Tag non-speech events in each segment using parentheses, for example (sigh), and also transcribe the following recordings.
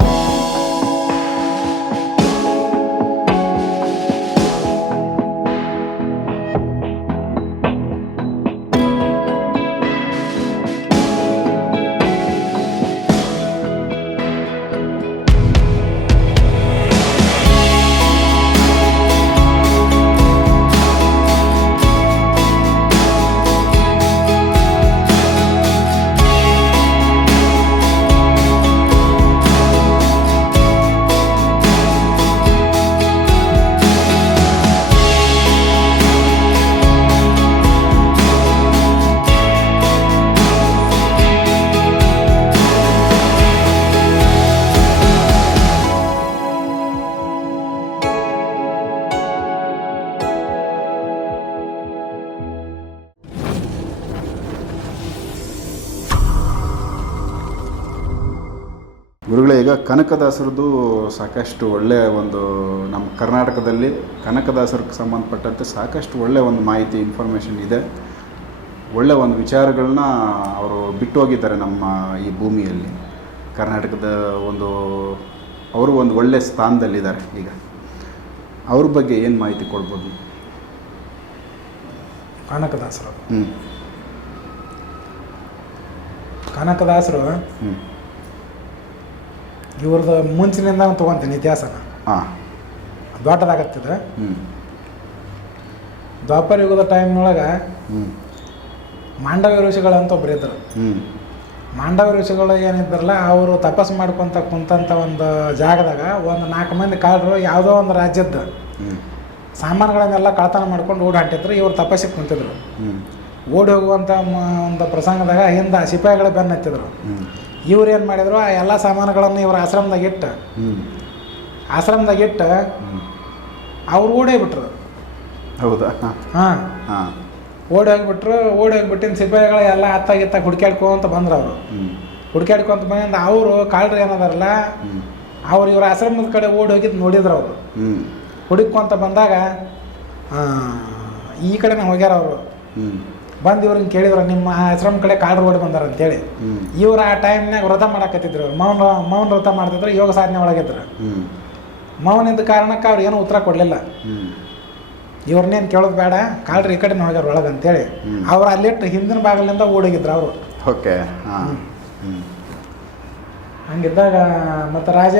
you ಗುರುಗಳೇ ಈಗ ಕನಕದಾಸರದ್ದು ಸಾಕಷ್ಟು ಒಳ್ಳೆಯ ಒಂದು ನಮ್ಮ ಕರ್ನಾಟಕದಲ್ಲಿ ಕನಕದಾಸರಿಗೆ ಸಂಬಂಧಪಟ್ಟಂತೆ ಸಾಕಷ್ಟು ಒಳ್ಳೆಯ ಒಂದು ಮಾಹಿತಿ ಇನ್ಫಾರ್ಮೇಷನ್ ಇದೆ ಒಳ್ಳೆಯ ಒಂದು ವಿಚಾರಗಳನ್ನ ಅವರು ಬಿಟ್ಟು ಹೋಗಿದ್ದಾರೆ ನಮ್ಮ ಈ ಭೂಮಿಯಲ್ಲಿ ಕರ್ನಾಟಕದ ಒಂದು ಅವರು ಒಂದು ಒಳ್ಳೆಯ ಸ್ಥಾನದಲ್ಲಿದ್ದಾರೆ ಈಗ ಅವ್ರ ಬಗ್ಗೆ ಏನು ಮಾಹಿತಿ ಕೊಡ್ಬೋದು ಕನಕದಾಸರು ಹ್ಞೂ ಕನಕದಾಸರು ಹ್ಞೂ ಇವ್ರದ್ದು ಮುಂಚಿನಿಂದ ನಾನು ತೊಗೊತೀನಿ ಇತಿಹಾಸನ ಹಾಂ ದೊಡ್ಡದಾಗತ್ತಿದೆ ಹ್ಞೂ ದ್ವಾಪರ ಯುಗದ ಟೈಮ್ನೊಳಗೆ ಹ್ಞೂ ಮಾಂಡವ್ಯ ಋಷಿಗಳಂತ ಒಬ್ರು ಇದ್ರು ಹ್ಞೂ ಋಷಿಗಳು ಏನಿದ್ರಲ್ಲ ಅವರು ತಪಸ್ ಮಾಡ್ಕೊತ ಕುಂತಂಥ ಒಂದು ಜಾಗದಾಗ ಒಂದು ನಾಲ್ಕು ಮಂದಿ ಕಾಲರು ಯಾವುದೋ ಒಂದು ರಾಜ್ಯದ್ದು ಸಾಮಾನುಗಳನ್ನೆಲ್ಲ ಕಳತನ ಮಾಡ್ಕೊಂಡು ಓಡಾಟಿದ್ರು ಇವರು ತಪಸ್ಸಿಗೆ ಕುಂತಿದ್ರು ಓಡಿ ಹೋಗುವಂಥ ಒಂದು ಪ್ರಸಂಗದಾಗ ಹಿಂದೆ ಸಿಪಾಯಿಗಳ ಬೆನ್ನತ್ತಿದ್ರು ಇವ್ರು ಏನು ಮಾಡಿದ್ರು ಆ ಎಲ್ಲ ಸಾಮಾನುಗಳನ್ನು ಇವರು ಆಶ್ರಮದಾಗ ಇಟ್ಟು ಆಶ್ರಮದಾಗ ಇಟ್ಟು ಅವ್ರು ಓಡೋಗ್ಬಿಟ್ರು ಹೌದು ಹೌದಾ ಹಾಂ ಹಾಂ ಓಡಿ ಹೋಗ್ಬಿಟ್ರು ಓಡಿ ಸಿಪಾಯಿಗಳ ಎಲ್ಲ ಅತ್ತಾಗಿತ್ತಾಗ ಹುಡ್ಕ್ಯಾಡ್ಕೊಂತ ಬಂದ್ರು ಅವರು ಹುಡ್ಕ್ಯಾಡ್ಕೊಂತ ಬಂದ ಅವರು ಕಾಳ್ರಿ ಏನದಾರಲ್ಲ ಅವ್ರು ಇವ್ರ ಆಶ್ರಮದ ಕಡೆ ಓಡಿ ಹೋಗಿದ್ದು ನೋಡಿದ್ರು ಅವರು ಹುಡುಕ್ಕೊಂತ ಬಂದಾಗ ಈ ಕಡೆನೇ ಹೋಗ್ಯಾರ ಅವರು ಬಂದು ಇವ್ರನ್ನ ಕೇಳಿದ್ರು ನಿಮ್ಮ ಆಶ್ರಮ ಕಡೆ ಕಾಡು ರೋಡ್ ಬಂದಾರ ಅಂತೇಳಿ ಇವ್ರು ಆ ಟೈಮ್ನಾಗ ವ್ರತ ಮಾಡಕತ್ತಿದ್ರು ಮೌನ ಮೌನ ವ್ರತ ಮಾಡ್ತಿದ್ರು ಯೋಗ ಸಾಧನೆ ಒಳಗಿದ್ರು ಮೌನ ಇದ್ದ ಕಾರಣಕ್ಕೆ ಅವ್ರು ಏನು ಉತ್ತರ ಕೊಡಲಿಲ್ಲ ಇವ್ರನ್ನೇನು ಕೇಳೋದು ಬೇಡ ಕಾಲ್ರಿ ಈ ಕಡೆ ಹೋಗ್ಯಾರ ಒಳಗೆ ಅಂತೇಳಿ ಅವ್ರು ಅಲ್ಲಿಟ್ಟು ಹಿಂದಿನ ಭಾಗಲಿಂದ ಓಡೋಗಿದ್ರು ಅವರು ಓಕೆ ಹಂಗಿದ್ದಾಗ ಮತ್ತು ರಾಜ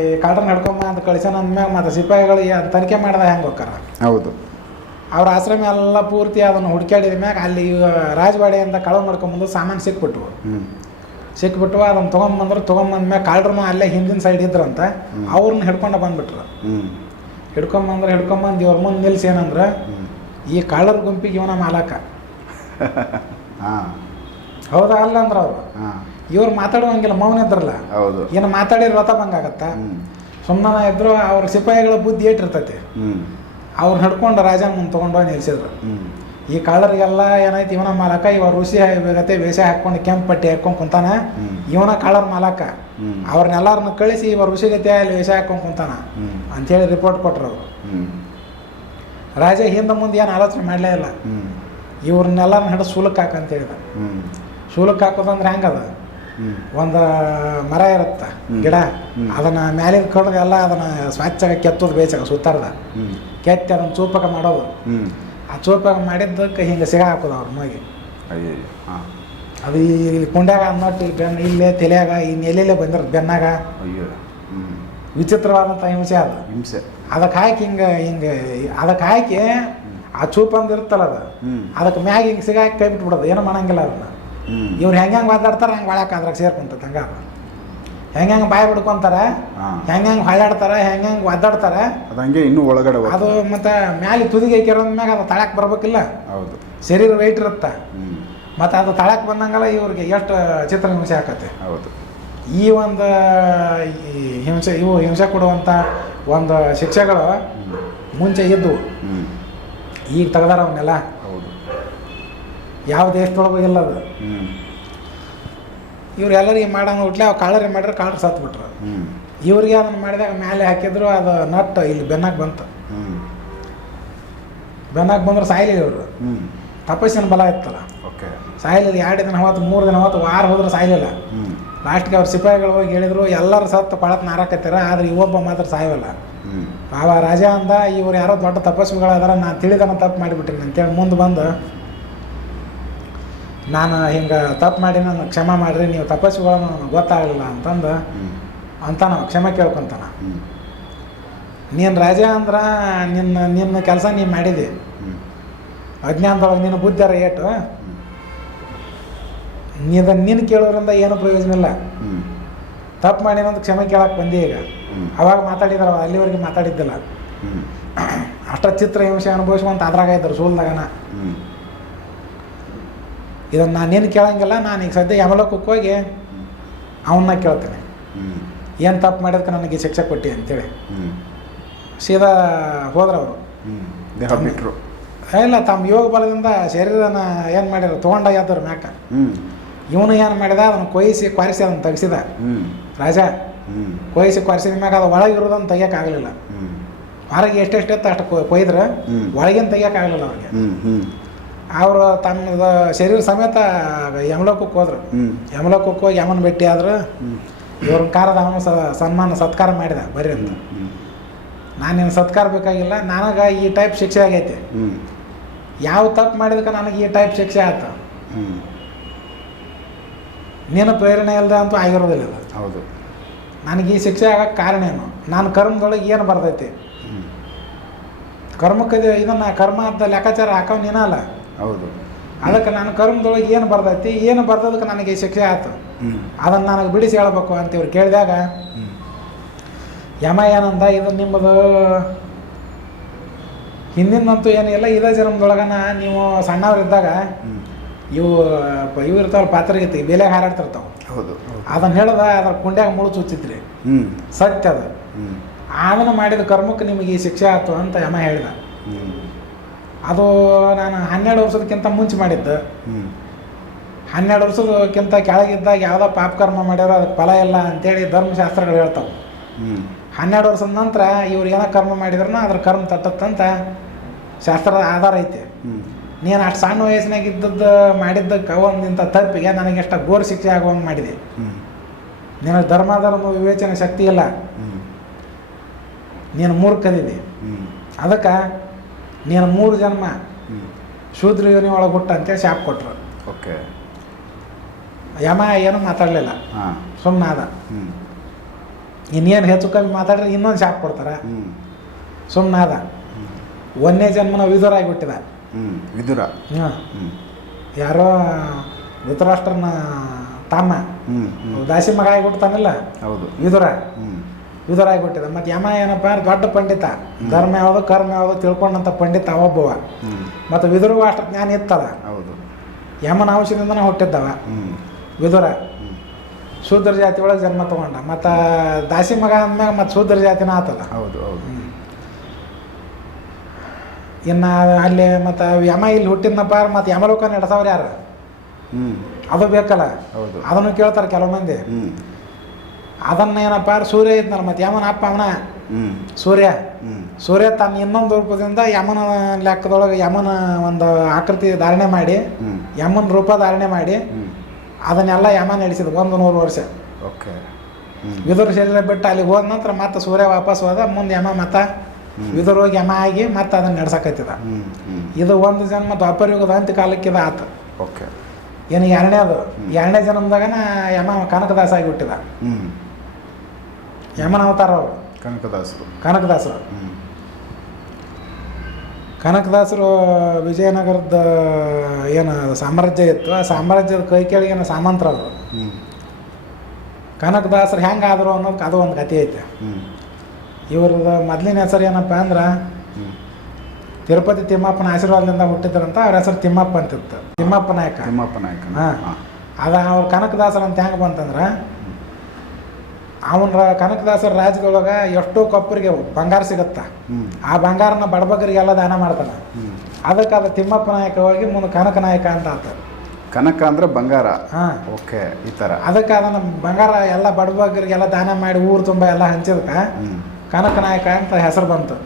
ಈ ಕಾಲ್ರ ನಡ್ಕೊಂಬ ಅಂತ ಕಳಿಸೋಣ ಅಂದ್ಮ್ಯಾಗ ಮತ್ತು ಸಿಪಾಯಿಗಳು ತನಿಖೆ ಮಾಡಿದ ಹೆಂಗೆ ಹೋಗ್ತಾರ ಹೌದು ಅವ್ರ ಆಶ್ರಮ ಎಲ್ಲ ಪೂರ್ತಿ ಅದನ್ನು ಹುಡ್ಕ್ಯಾಡಿದ ಮ್ಯಾಗ ಅಲ್ಲಿ ರಾಜವಾಡೆಯಿಂದ ಕಳವು ಮಾಡ್ಕೊಂಬಂದು ಸಾಮಾನು ಸಿಕ್ಬಿಟ್ವು ಸಿಕ್ಬಿಟ್ಟು ಅದನ್ನು ತೊಗೊಂಬಂದ್ರೆ ತೊಗೊಂಬಂದ್ಮ್ಯಾಗ ಕಾಳ್ರ ಅಲ್ಲೇ ಹಿಂದಿನ ಸೈಡ್ ಇದ್ರಂತ ಅವ್ರನ್ನ ಹಿಡ್ಕೊಂಡು ಬಂದ್ಬಿಟ್ರು ಹಿಡ್ಕೊಂಬಂದ್ರೆ ಹಿಡ್ಕೊಂಬಂದು ಇವ್ರ ಮುಂದೆ ನಿಲ್ಸಿ ಏನಂದ್ರೆ ಈ ಕಾಳರ ಗುಂಪಿಗೆ ಇವನ ಮಾಲಕ (laughs) ಹೌದಾ ಅಲ್ಲ ಅಂದ್ರೆ ಅವರು ಇವ್ರು ಮಾತಾಡುವಂಗಿಲ್ಲ ಮೌನ ಇದ್ರಲ್ಲ ಹೌದು ಏನು ಮಾತಾಡಿ ವ್ರತ ಬಂಗಾಗತ್ತ ಸುಮ್ಮನೆ ಇದ್ರು ಅವ್ರ ಸಿಪಾಯಿಗಳ ಬುದ್ಧಿ ಏಟಿರ್ತೈತಿ ಅವ್ರು ನಡ್ಕೊಂಡು ರಾಜ ಮುಂದೆ ತೊಗೊಂಡು ನಿಲ್ಸಿದ್ರು ಈ ಕಳ್ಳರಿಗೆಲ್ಲ ಏನಾಯ್ತು ಇವನ ಮಾಲಕ ಇವ ಋಷಿ ಬೇಗತೆ ವೇಷ ಹಾಕೊಂಡು ಕೆಂಪು ಪಟ್ಟಿ ಹಾಕೊಂಡು ಕುಂತಾನ ಇವನ ಕಾಳರ್ ಮಾಲಕ ಅವ್ರನ್ನೆಲ್ಲಾರನ್ನ ಕಳಿಸಿ ಇವ ಋಷಿಗತೆ ಅಲ್ಲಿ ವೇಷ ಹಾಕೊಂಡು ಕುಂತಾನ ಹೇಳಿ ರಿಪೋರ್ಟ್ ಕೊಟ್ರು ಅವರು ರಾಜ ಹಿಂದೆ ಮುಂದೆ ಏನು ಆಲೋಚನೆ ಮಾಡಲೇ ಇಲ್ಲ ಇವ್ರನ್ನೆಲ್ಲ ಹಿಡಿದು ಶೂಲಕ್ಕೆ ಹಾಕಂತ ಹೇಳಿದ ಶೂಲಕ್ಕೆ ಹಾಕೋದಂದ್ರೆ ಹೆಂಗದ ಒಂದು ಮರ ಇರುತ್ತೆ ಗಿಡ ಅದನ್ನು ಮ್ಯಾಲಿನ ಕಡ್ದು ಎಲ್ಲ ಅದನ್ನು ಸ್ವಚ್ಛಾಗಿ ಕೆತ್ತೋದು ಬೇಸಾಗ ಸುತ್ತಾರ್ದ ಕೆತ್ತಿ ಅದನ್ನು ಚೂಪಕ ಮಾಡೋದು ಆ ಚೂಪಕ ಮಾಡಿದ್ದಕ್ಕೆ ಹಿಂಗೆ ಸಿಗ ಹಾಕೋದು ಅವ್ರ ಮಗಿ ಅದು ಇಲ್ಲಿ ಕುಂಡ್ಯಾಗ ಅನ್ನೋಟ್ಟು ಬೆನ್ನ ಇಲ್ಲೇ ತಲೆಯಾಗ ಇನ್ನು ಎಲ್ಲೆಲ್ಲೇ ಬಂದಿರೋದು ಬೆನ್ನಾಗ ವಿಚಿತ್ರವಾದಂಥ ಹಿಂಸೆ ಅದು ಹಿಂಸೆ ಅದಕ್ಕೆ ಹಾಕಿ ಹಿಂಗೆ ಹಿಂಗೆ ಅದಕ್ಕೆ ಹಾಕಿ ಆ ಚೂಪಂದಿರ್ತಲ್ಲ ಅದು ಅದಕ್ಕೆ ಮ್ಯಾಗ ಹಿಂಗೆ ಸಿಗ ಕೈ ಬಿಟ್ಬಿಡೋದು ಏನೂ ಮಾಡಂಗಿಲ್ಲ ಅದನ್ನ ಇವ್ರು ಹೆಂಗೆ ಹೆಂಗೆ ಮಾತಾಡ್ತಾರೆ ಹಂಗೆ ಒಳಕ್ಕೆ ಅದ್ರಾಗ ಸೇರ್ಕೊಂತೈತೆ ಹಂಗೆ ಹೆಂಗೆ ಹೆಂಗೆ ಬಾಯಿ ಬಿಡ್ಕೊಂತಾರೆ ಹೆಂಗೆ ಹೆಂಗೆ ಹೊಳ್ಳಾಡ್ತಾರೆ ಹೆಂಗೆ ಹೆಂಗೆ ಒದ್ದಾಡ್ತಾರೆ ಅದು ಹಂಗೆ ಇನ್ನೂ ಒಳಗಡೆ ಅದು ಮತ್ತು ಮ್ಯಾಲೆ ತುದಿಗೆ ಮ್ಯಾಗ ಅದು ತಳಕ್ಕೆ ಬರ್ಬೇಕಿಲ್ಲ ಹೌದು ಶರೀರ ವೆಯ್ಟ್ ಇರುತ್ತೆ ಮತ್ತು ಅದು ತಳಕ್ಕೆ ಬಂದಂಗಲ್ಲ ಇವ್ರಿಗೆ ಎಷ್ಟು ಚಿತ್ರ ಹಿಂಸೆ ಆಕತ್ತೆ ಹೌದು ಈ ಒಂದು ಹಿಂಸೆ ಇವು ಹಿಂಸೆ ಕೊಡುವಂಥ ಒಂದು ಶಿಕ್ಷೆಗಳು ಮುಂಚೆ ಇದ್ದವು ಈಗ ತೆಗ್ದಾರ ಅವನ್ನೆಲ್ಲ ಯಾವ ಇಲ್ಲ ಅದು ಇವ್ರೆಲ್ಲರಿಗೆ ಮಾಡೋಂಗೆ ಹುಟ್ಲೆ ಅವು ಕಾಳರಿ ಮಾಡ್ರೆ ಕಾಳರು ಬಿಟ್ರು ಇವ್ರಿಗೆ ಅದನ್ನು ಮಾಡಿದಾಗ ಮೇಲೆ ಹಾಕಿದ್ರು ಅದು ನಟ್ಟು ಇಲ್ಲಿ ಬೆನ್ನಾಗಿ ಬಂತು ಬೆನ್ನಾಗಿ ಬಂದ್ರೆ ಸಾಯ್ಲಿಲ್ಲ ಇವರು ತಪಸ್ಸಿನ ಬಲ ಇತ್ತಲ್ಲ ಓಕೆ ಎರಡು ದಿನ ಹೋತ್ ಮೂರು ದಿನ ಹೋತ್ ವಾರ ಹೋದ್ರೆ ಸಾಯ್ಲಿಲ್ಲ ಲಾಸ್ಟ್ಗೆ ಅವ್ರ ಸಿಪಾಯಿಗಳು ಹೋಗಿ ಹೇಳಿದ್ರು ಎಲ್ಲರೂ ಸತ್ತು ಪಳತ್ ನಾರಾಕತ್ತಿರ ಆದ್ರೆ ಇವೊಬ್ಬ ಮಾತ್ರ ಸಾಯೋಲ್ಲ ಆವ ರಾಜ ಅಂದ ಇವ್ರು ಯಾರೋ ದೊಡ್ಡ ತಪಸ್ವಿಗಳಾದಾರ ನಾನು ತಿಳಿದನ ತಪ್ಪು ಮಾಡಿಬಿಟ್ರಿ ಅಂತೇಳಿ ಮುಂದೆ ಬಂದು ನಾನು ಹಿಂಗೆ ತಪ್ಪು ಮಾಡಿ ನಾನು ಕ್ಷಮೆ ಮಾಡಿರಿ ನೀವು ತಪಸ್ಸುಗಳನ್ನು ನನಗೆ ಗೊತ್ತಾಗಲಿಲ್ಲ ಅಂತಂದು ಅಂತಾನ ಕ್ಷಮೆ ಕೇಳ್ಕೊತಾನ ನೀನು ರಾಜ ಅಂದ್ರೆ ನಿನ್ನ ನಿನ್ನ ಕೆಲಸ ನೀನು ಮಾಡಿದೆ ಅಜ್ಞಾನದೊಳಗೆ ನಿನ್ನ ಬುದ್ಧಿಯಾರ ಏಟು ನೀನು ನಿನ್ನ ಕೇಳೋದ್ರಿಂದ ಏನು ಪ್ರಯೋಜನ ಇಲ್ಲ ತಪ್ಪು ಮಾಡಿನಂತ ಕ್ಷಮೆ ಕೇಳಕ್ಕೆ ಬಂದೆ ಈಗ ಅವಾಗ ಮಾತಾಡಿದಾರ ಅಲ್ಲಿವರೆಗೆ ಮಾತಾಡಿದ್ದಿಲ್ಲ ಅಷ್ಟ ಚಿತ್ರ ಹಿಂಸೆ ಅನುಭವಿಸ್ಕೊಂತ ಅದ್ರಾಗ ಇದ್ರು ಸೂಲ್ದಾಗನ ಇದನ್ನು ನಾನೇನು ಕೇಳೋಂಗಿಲ್ಲ ನಾನು ಈಗ ಸದ್ಯ ಯಮಲೋಕಕ್ಕೆ ಹೋಗಿ ಅವನ್ನ ಕೇಳ್ತೇನೆ ಏನು ತಪ್ಪು ಮಾಡಿದ್ಕೆ ನನಗೆ ಶಿಕ್ಷೆ ಕೊಟ್ಟಿ ಅಂತೇಳಿ ಸೀದಾ ಹೋದ್ರವರು ಬಿಟ್ಟರು ಇಲ್ಲ ತಮ್ಮ ಯೋಗ ಬಲದಿಂದ ಶರೀರನ ಏನು ಮಾಡ್ಯಾರ ತೊಗೊಂಡಾಗ್ಯದ್ರ ಮ್ಯಾಕ ಇವನು ಏನು ಮಾಡಿದ ಅದನ್ನು ಕೊಯ್ಸಿ ಕ್ವಾರಿಸಿ ಅದನ್ನು ತೆಗ್ಸಿದ ರಾಜ ಕೊಯ್ಸಿ ಕ್ವಾರಿಸಿದ ಮ್ಯಾಗ ಅದು ಒಳಗೆ ಇರೋದನ್ನು ತೆಗಿಯೋಕ್ಕಾಗಲಿಲ್ಲ ಹೊರಗೆ ಎಷ್ಟೆಷ್ಟೆತ್ತು ಅಷ್ಟು ಕೊಯ್ದ್ರೆ ಒಳಗಿನ ತೆಗಿಯೋಕ್ಕಾಗಲಿಲ್ಲ ಅವ್ರಿಗೆ ಅವರು ತಮ್ಮ ಶರೀರ ಸಮೇತ ಯಮಲೋಕಕ್ಕೆ ಹೋದ್ರು ಯಮಲೋಕಕ್ಕೆ ಹೋಗಿ ಯಮನ ಭೇಟಿ ಆದ್ರು ಇವ್ರ ಕಾರದ ಅವನು ಸನ್ಮಾನ ಸತ್ಕಾರ ಮಾಡಿದ ಬರೀ ಅಂತ ನಾನೇನು ಸತ್ಕಾರ ಬೇಕಾಗಿಲ್ಲ ನನಗೆ ಈ ಟೈಪ್ ಶಿಕ್ಷೆ ಆಗೈತೆ ಯಾವ ತಪ್ಪು ಮಾಡಿದಕ್ಕೆ ನನಗೆ ಈ ಟೈಪ್ ಶಿಕ್ಷೆ ಆಯ್ತು ನೀನು ಪ್ರೇರಣೆ ಇಲ್ಲದೆ ಅಂತೂ ಆಗಿರೋದಿಲ್ಲ ಹೌದು ನನಗೆ ಈ ಶಿಕ್ಷೆ ಆಗಕ್ಕೆ ಕಾರಣ ಏನು ನಾನು ಕರ್ಮದೊಳಗೆ ಏನು ಬರ್ತೈತಿ ಕರ್ಮಕ್ಕೆ ಇದನ್ನು ಕರ್ಮ ಅಂತ ಲೆಕ್ಕಾಚಾರ ಹಾಕೋ ನೀನಲ್ಲ ಹೌದು ಅದಕ್ಕೆ ನನ್ನ ಕರ್ಮದೊಳಗೆ ಏನು ಬರ್ದೈತಿ ಏನು ಬರ್ದದಕ್ಕೆ ನನಗೆ ಶಿಕ್ಷೆ ಆಯ್ತು ಅದನ್ನು ನನಗೆ ಬಿಡಿಸಿ ಹೇಳ್ಬೇಕು ಅಂತ ಇವ್ರು ಕೇಳಿದಾಗ ಯಮ ಏನಂದ ಇದು ನಿಮ್ಮದು ಹಿಂದಿನಂತೂ ಏನಿಲ್ಲ ಇದೇ ಜನ್ಮದೊಳಗನ ನೀವು ಸಣ್ಣವರಿದ್ದಾಗ ಇವು ಇವು ಇರ್ತಾವಲ್ಲ ಪಾತ್ರೆಗೈತಿ ಬೆಲೆ ಹಾರಾಡ್ತಿರ್ತಾವ ಹೌದು ಅದನ್ನು ಹೇಳಿದ ಅದ್ರ ಕುಂಡ್ಯಾಗ ಮುಳು ಚುಚ್ಚಿದ್ರಿ ಸತ್ಯ ಅದು ಅದನ್ನು ಮಾಡಿದ ಕರ್ಮಕ್ಕೆ ನಿಮಗೆ ಈ ಶಿಕ್ಷೆ ಆಯ್ತು ಅಂತ ಯಮ ಹೇಳಿದ ಅದು ನಾನು ಹನ್ನೆರಡು ವರ್ಷದಕ್ಕಿಂತ ಮುಂಚೆ ಮಾಡಿದ್ದು ಹನ್ನೆರಡು ವರ್ಷದಕ್ಕಿಂತ ಕೆಳಗಿದ್ದಾಗ ಯಾವುದೋ ಪಾಪಕರ್ಮ ಮಾಡ್ಯಾರ ಅದಕ್ಕೆ ಫಲ ಇಲ್ಲ ಅಂತೇಳಿ ಧರ್ಮಶಾಸ್ತ್ರಗಳು ಹೇಳ್ತಾವೆ ಹನ್ನೆರಡು ವರ್ಷದ ನಂತರ ಇವ್ರು ಏನೋ ಕರ್ಮ ಮಾಡಿದ್ರೂ ಅದ್ರ ಕರ್ಮ ತಟ್ಟತ್ತಂತ ಶಾಸ್ತ್ರದ ಆಧಾರ ಐತೆ ನೀನು ಅಷ್ಟು ಸಣ್ಣ ವಯಸ್ಸಿನಾಗ ಇದ್ದದ್ದು ಮಾಡಿದ್ದಕ್ಕೆ ಒಂದು ತಪ್ಪಿಗೆ ನನಗೆ ಎಷ್ಟು ಗೋರ್ ಶಿಕ್ಷೆ ಆಗುವಂಗೆ ಮಾಡಿದೆ ನಿನ್ನ ಧರ್ಮಾಧರ್ಮ ವಿವೇಚನೆ ಶಕ್ತಿ ಇಲ್ಲ ನೀನು ಮೂರ್ಖದಿದೆ ಅದಕ್ಕೆ ನೀನು ಮೂರು ಜನ್ಮ ಶೂದ್ರ ಯೋನಿ ಒಳಗೆ ಹುಟ್ಟ ಅಂತೇಳಿ ಶಾಪ್ ಕೊಟ್ಟರು ಓಕೆ ಯಮ ಏನು ಮಾತಾಡಲಿಲ್ಲ ಸುಮ್ಮನೆ ಅದ ಇನ್ನೇನು ಹೆಚ್ಚು ಕಮ್ಮಿ ಮಾತಾಡ್ರಿ ಇನ್ನೊಂದು ಶಾಪ್ ಕೊಡ್ತಾರೆ ಸುಮ್ಮನೆ ಅದ ಒಂದನೇ ಜನ್ಮನ ವಿದುರ ಆಗಿಬಿಟ್ಟಿದ ವಿದುರ ಹಾಂ ಯಾರೋ ಧೃತರಾಷ್ಟ್ರನ ತಮ್ಮ ದಾಸಿ ಮಗ ಆಗಿಬಿಡ್ತಾನಲ್ಲ ಹೌದು ವಿದುರ ಇದರಾಗ್ಬಿಟ್ಟಿದೆ ಮತ್ತು ಯಮ ಏನಪ್ಪ ಅಂದ್ರೆ ದೊಡ್ಡ ಪಂಡಿತ ಧರ್ಮ ಯಾವ್ದು ಕರ್ಮ ಯಾವುದು ತಿಳ್ಕೊಂಡಂತ ಪಂಡಿತ ಒಬ್ಬವ ಮತ್ತು ವಿದುರು ಅಷ್ಟು ಜ್ಞಾನ ಇತ್ತದ ಹೌದು ಯಮನ ಅಂಶದಿಂದನೇ ಹುಟ್ಟಿದ್ದವ ವಿದುರ ಶೂದ್ರ ಜಾತಿ ಒಳಗೆ ಜನ್ಮ ತಗೊಂಡ ಮತ್ತು ದಾಸಿ ಮಗ ಅಂದ್ಮ್ಯಾಗ ಮತ್ತು ಶೂದ್ರ ಜಾತಿನ ಆತದ ಹೌದು ಹೌದು ಅಲ್ಲಿ ಮತ್ತು ಯಮ ಇಲ್ಲಿ ಹುಟ್ಟಿದ್ನಪ್ಪ ಮತ್ತು ಯಮಲೋಕ ನಡೆಸವ್ರು ಯಾರು ಅದು ಬೇಕಲ್ಲ ಹೌದು ಅದನ್ನು ಕೇಳ್ತಾರೆ ಕೆಲವು ಮಂದಿ ಅದನ್ನ ಏನಪ್ಪ ಸೂರ್ಯ ಇದ್ನಲ್ಲ ಮತ್ತು ಯಮನ ಅಪ್ಪ ಅವನ ಸೂರ್ಯ ಸೂರ್ಯ ತನ್ನ ಇನ್ನೊಂದು ರೂಪದಿಂದ ಯಮನ ಲೆಕ್ಕದೊಳಗೆ ಯಮನ ಒಂದು ಆಕೃತಿ ಧಾರಣೆ ಮಾಡಿ ಯಮನ ರೂಪ ಧಾರಣೆ ಮಾಡಿ ಅದನ್ನೆಲ್ಲ ಯಮ ನಡೆಸಿದ ಒಂದು ನೂರು ವರ್ಷ ಓಕೆ ವಿದುರ ಶರೀರ ಬಿಟ್ಟು ಅಲ್ಲಿಗೆ ಹೋದ ನಂತರ ಮತ್ತೆ ಸೂರ್ಯ ವಾಪಸ್ ಹೋದ ಮುಂದೆ ಯಮ ಮತ್ತೆ ವಿದುರ ಹೋಗಿ ಯಮ ಆಗಿ ಮತ್ತೆ ಅದನ್ನ ನಡ್ಸಕತ್ತಿದ ಇದು ಒಂದು ಜನ್ಮ ಯುಗದ ಅಂತ ಕಾಲಕ್ಕಿದ ಆತ ಓಕೆ ಏನು ಎರಡನೇದು ಎರಡನೇ ಜನ್ಮದಾಗನ ಯಮ ಕನಕದಾಸ ಆಗಿಬಿಟ್ಟಿದ ಯಮನ ಅವತಾರ ಅವರು ಕನಕದಾಸರು ಕನಕದಾಸರು ಕನಕದಾಸರು ವಿಜಯನಗರದ ಏನು ಸಾಮ್ರಾಜ್ಯ ಇತ್ತು ಆ ಸಾಮ್ರಾಜ್ಯದ ಕೈ ಕೆಳಗೆ ಏನು ಕನಕದಾಸರು ಹೆಂಗೆ ಅನ್ನೋದಕ್ಕೆ ಅದು ಒಂದು ಕತೆ ಐತೆ ಇವ್ರದ್ದು ಮೊದಲಿನ ಹೆಸರು ಏನಪ್ಪ ಅಂದ್ರೆ ತಿರುಪತಿ ತಿಮ್ಮಪ್ಪನ ಆಶೀರ್ವಾದದಿಂದ ಹುಟ್ಟಿದ್ರಂತ ಅವ್ರ ಹೆಸರು ತಿಮ್ಮಪ್ಪ ಅಂತಿತ್ತು ತಿಮ್ಮಪ್ಪ ನಾಯಕ ತಿಮ್ಮಪ್ಪ ನಾಯಕ ಹಾಂ ಅದು ಅವ್ರು ಕನಕದಾಸರು ಅಂತ ಹೆಂಗೆ ಬಂತಂದ್ರೆ ಅವನ ಕನಕದಾಸರ ರಾಜ್ಯದೊಳಗೆ ಎಷ್ಟೋ ಕಪ್ಪರಿಗೆ ಬಂಗಾರ ಸಿಗತ್ತ ಆ ಬಂಗಾರನ ಬಡಬಗರಿಗೆಲ್ಲ ದಾನ ಮಾಡ್ತಾನ ಅದಕ್ಕೆ ಅದು ತಿಮ್ಮಪ್ಪ ನಾಯಕ ಹೋಗಿ ಮುಂದೆ ಕನಕ ನಾಯಕ ಅಂತ ಆತ ಕನಕ ಅಂದ್ರೆ ಬಂಗಾರ ಹಾಂ ಓಕೆ ಈ ತರ ಅದಕ್ಕೆ ಅದನ್ನು ಬಂಗಾರ ಎಲ್ಲ ಬಡಬಗರಿಗೆಲ್ಲ ದಾನ ಮಾಡಿ ಊರು ತುಂಬಾ ಎಲ್ಲ ಹಂಚಿದಕ್ಕೆ ಕನಕ ನಾಯಕ ಅಂತ ಹೆಸರು ಬಂತು